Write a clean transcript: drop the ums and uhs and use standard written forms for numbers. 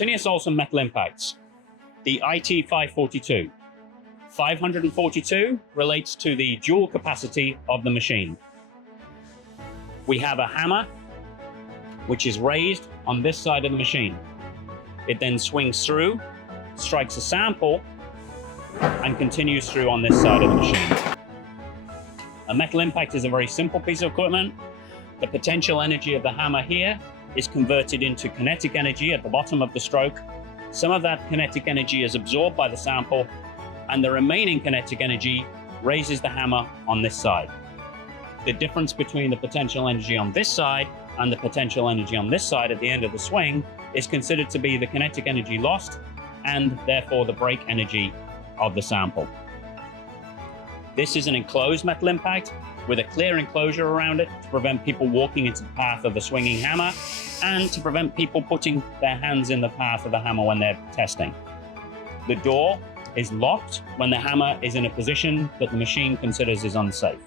Tinius Olson metal impacts. The IT542. 542 relates to the joule capacity of the machine. We have a hammer, which is raised on this side of the machine. It then swings through, strikes a sample, and continues through on this side of the machine. A metal impact is a very simple piece of equipment. The potential energy of the hammer here is converted into kinetic energy at the bottom of the stroke. Some of that kinetic energy is absorbed by the sample, and the remaining kinetic energy raises the hammer on this side. The difference between the potential energy on this side and the potential energy on this side at the end of the swing is considered to be the kinetic energy lost and therefore the break energy of the sample. This is an enclosed metal impact with a clear enclosure around it to prevent people walking into the path of the swinging hammer and to prevent people putting their hands in the path of the hammer when they're testing. The door is locked when the hammer is in a position that the machine considers is unsafe.